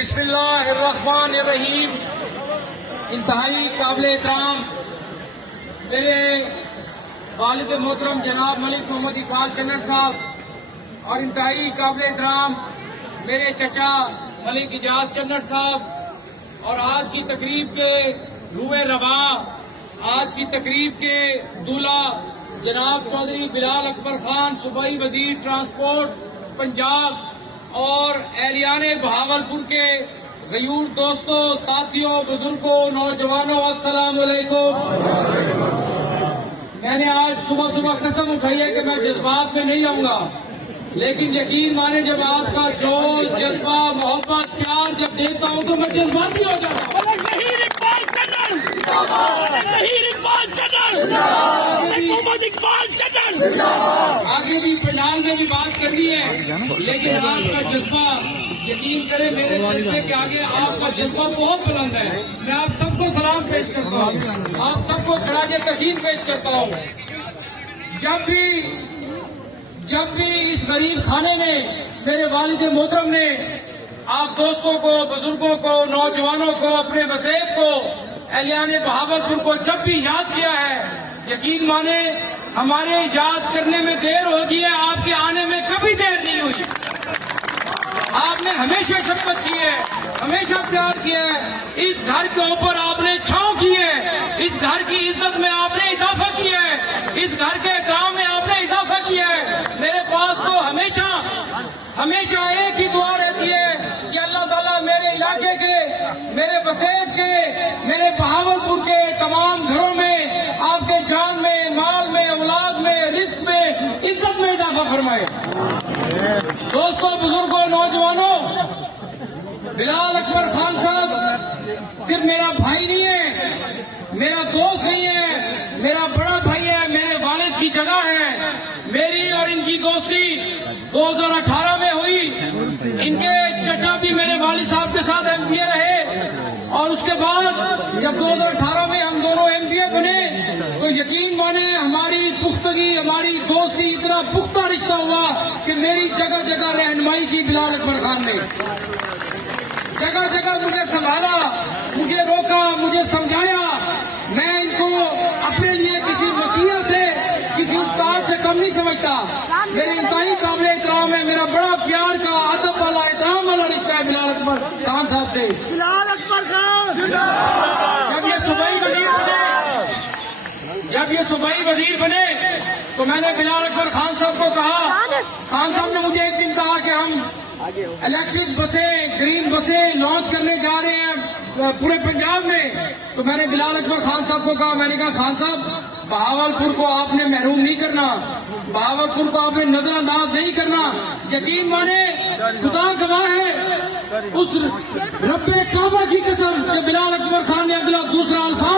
بسم اللہ الرحمن الرحیم۔ انتہائی قابل احترام میرے والد محترم جناب ملک محمد اقبال چنر صاحب اور انتہائی قابل احترام میرے چچا ملک اجاز چنر صاحب اور آج کی تقریب کے روح رواں، آج کی تقریب کے دولہا جناب چودھری بلال اکبر خان صوبائی وزیر ٹرانسپورٹ پنجاب اور اہلیان بہاولپور کے غیور دوستوں، ساتھیوں، بزرگوں، نوجوانوں، السلام علیکم۔ میں نے آج صبح قسم اٹھائی ہے کہ میں جذبات میں نہیں آؤں گا، لیکن یقین مانے جب آپ کا جوش، جذبہ، محبت، پیار جب دیتا ہوں تو میں جذباتی ہو جاتا ہوں۔ آگے بھی پنڈال میں بھی بات کرنی ہے، لیکن آپ کا جذبہ، یقین کریں میرے جذبے کے آگے آپ کا جذبہ بہت بلند ہے۔ میں آپ سب کو سلام پیش کرتا ہوں، آپ سب کو خراج تحسین پیش کرتا ہوں۔ جب بھی اس غریب خانے نے، میرے والد محترم نے آپ دوستوں کو، بزرگوں کو، نوجوانوں کو، اپنے وسیب کو، اہلیان بہاولپور کو جب بھی یاد کیا ہے، یقین مانے ہمارے یاد کرنے میں دیر ہوگی ہے، آپ کے آنے میں کبھی دیر نہیں ہوئی۔ آپ نے ہمیشہ شفقت کی ہے، ہمیشہ پیار کیا ہے، اس گھر کے اوپر آپ نے چھاؤں کی ہے، اس گھر کی عزت میں آپ نے اضافہ کیا ہے، اس گھر کے کام میں آپ نے اضافہ کیا ہے۔ میرے پاس تو ہمیشہ ایک ہی دعا رہتی ہے کہ اللہ تعالیٰ میرے علاقے کے، میرے وسیب کے، میرے بہاولپور کے تمام گھروں میں آپ کے جان میں، مال میں، اولاد میں، رزق میں، عزت میں اضافہ فرمائے۔ دوستوں، بزرگوں، نوجوانوں، بلال اکبر خان صاحب صرف میرا بھائی نہیں ہے، میرا دوست نہیں ہے، میرا بڑا بھائی ہے، میرے والد کی جگہ ہے۔ میری اور ان کی دوستی 2018 میں ہوئی۔ ان کے چچا بھی میرے والد صاحب کے ساتھ ایم پی اے رہے، اور اس کے بعد جب 2018 میں ہم دونوں ایم پی اے بنے تو یقین مانے ہماری پختگی، ہماری دوستی اتنا پختہ رشتہ ہوا کہ میری جگہ جگہ رہنمائی کی بلال اکبر خان نے، جگہ جگہ مجھے سنبھالا، مجھے روکا، مجھے سمجھایا۔ میں ان کو اپنے لیے کسی مسیح سے، کسی استاد سے کم نہیں سمجھتا۔ میرے انتہائی قابل احترام ہے، میرا بڑا پیار کا، ادب والا، احترام والا رشتہ ہے بلال اکبر خان صاحب سے۔ بلال اکبر خان جب یہ صوبائی وزیر بنے تو میں نے بلال اکبر خان صاحب کو کہا، خان صاحب نے مجھے ایک دن کہا کہ ہم الیکٹرک بسیں، گرین بسیں لانچ کرنے جا رہے ہیں پورے پنجاب میں۔ تو میں نے بلال اکبر خان صاحب کو کہا، میں نے کہا خان صاحب بہاولپور کو آپ نے محروم نہیں کرنا، بہاولپور کو آپ نے نظر انداز نہیں کرنا۔ یقین مانے خدا گواہ ہے، اس رب کعبہ کی قسم کہ بلال اکبر خان نے اگلا دوسرا الفاظ